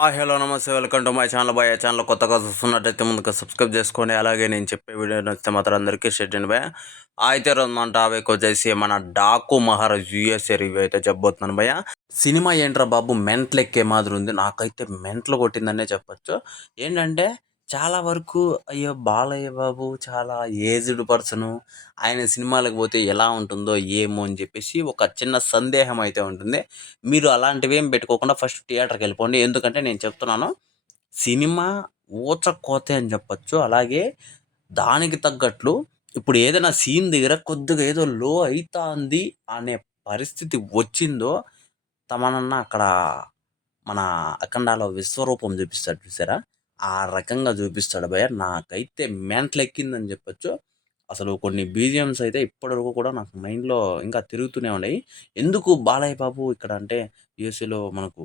Hello నమస్తే welcome to my channel భయ్య. Channel కొత్తగా చూస్తున్నట్టయితే ముందుగా సబ్స్క్రైబ్ చేసుకోండి. అలాగే నేను చెప్పే వీడియో నచ్చితే మాత్రం అందరికీ షేర్ చేయండి భయ్య. అయితే రోజు మన టాపిక్ వచ్చేసి మన డాకు మహారాజ్ యూఎస్ఏ రివ్యూ అయితే చెప్పబోతున్నాను భయ్య. సినిమా ఏంట్రా బాబు మెంటల్ ఎక్కే మాదిరి ఉంది. నాకైతే మెంటల్ కొట్టిందనే చెప్పొచ్చు. ఏంటంటే చాలా వరకు అయ్యో బాలయ్య బాబు చాలా ఏజ్డ్ పర్సను, ఆయన సినిమాలకు పోతే ఎలా ఉంటుందో ఏమో అని చెప్పేసి ఒక చిన్న సందేహం అయితే ఉంటుంది. మీరు అలాంటివేం పెట్టుకోకుండా ఫస్ట్ థియేటర్‌కెళ్ళిపోండి. ఎందుకంటే నేను చెప్తున్నాను, సినిమా ఊచకోతే అని చెప్పొచ్చు. అలాగే దానికి తగ్గట్లు ఇప్పుడు ఏదైనా సీన్ దగ్గర కొద్దిగా ఏదో లో అయితాంది అనే పరిస్థితి వచ్చిందో, తమనన్న అక్కడ మన 'అఖండా'లో విశ్వరూపం చూపిస్తాడు చూసారా? ఆ రకంగా చూపిస్తాడు భయ్యా. నాకైతే మెంటలెక్కిందని చెప్పొచ్చు. అసలు కొన్ని బీజీఎమ్స్ అయితే ఇప్పటి వరకు కూడా నాకు మైండ్‌లో ఇంకా తిరుగుతూనే ఉన్నాయి. ఎందుకు బాలయ్య బాబు ఇక్కడ అంటే యూఎస్ఏలో మనకు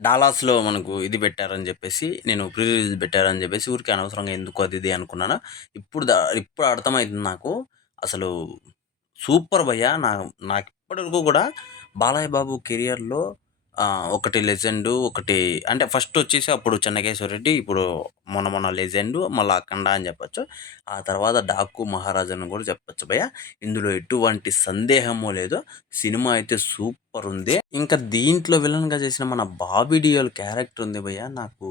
డాలాస్‌లో మనకు ఇది పెట్టారని జెప్పేసి, నేను ప్రీ రిలీజ్ పెట్టారని జెప్పేసి ఊరికే అనవసరంగా ఎందుకు అది ఇది అనుకున్నాను. ఇప్పుడు అర్థమైతుంది నాకు. అసలు సూపర్ భయ్యా! నాకిప్పటి వరకు గూడా బాలయ్య బాబు కెరియర్‌లో ఒకటి లెజెండు, ఒకటి అంటే ఫస్టొచ్చేసి అప్పుడు 'చెన్నకేశవరెడ్డి', ఇప్పుడు మొన్న మొన్న 'లెజెండు', మళ్ళా 'అఖండ' అని జెప్పొచ్చు. ఆ తర్వాత 'డాకు మహారాజ్' అని గూడా చెప్పొచ్చు భయ్యా. ఇందులో ఎటువంటి సందేహము లేదు. సినిమా అయితే సూపరుంది. ఇంకా దీంట్లో విలన్‌గా చేసిన మన 'బాబీ డియోల్' క్యారెక్టర్ ఉంది భయ్యా. నాకు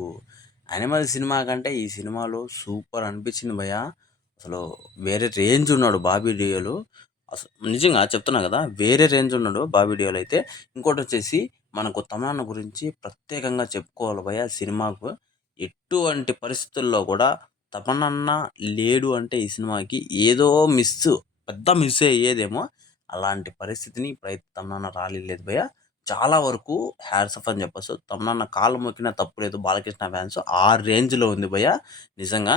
'యానిమల్' సినిమా కంటే ఈ సినిమాలో సూపర్ అనిపించింది భయ్యా. అసలు వేరే రేంజ్ ఉన్నాడు 'బాబీ డియోల్'. నిజంగా చెప్తున్నా గదా! వేరే రేంజ్ ఉన్నాడు 'బాబీ డియోల్' అయితే. ఇంకోటొచ్చేసి మనకు తమన్నా గురించి ప్రత్యేకంగా చెప్పుకోవాలి భయ్యా సినిమాకు. ఎటువంటి పరిస్థితుల్లో కూడా తమనన్న లేడు అంటే ఈ సినిమాకి ఏదో మిస్సు, పెద్ద మిస్ అయ్యేదేమో. అలాంటి పరిస్థితిని ఇప్పుడైతే తమనన్న రానీయలేదు భయ్యా. చాలా వరకు హ్యాట్స్ ఆఫ్ అని చెప్పొచ్చు. తమనన్న కాళ్ళు మొక్కినా తప్పు లేదు బాలకృష్ణ ఫ్యాన్స్. ఆ రేంజ్‌లో ఉంది భయ్యా నిజంగా.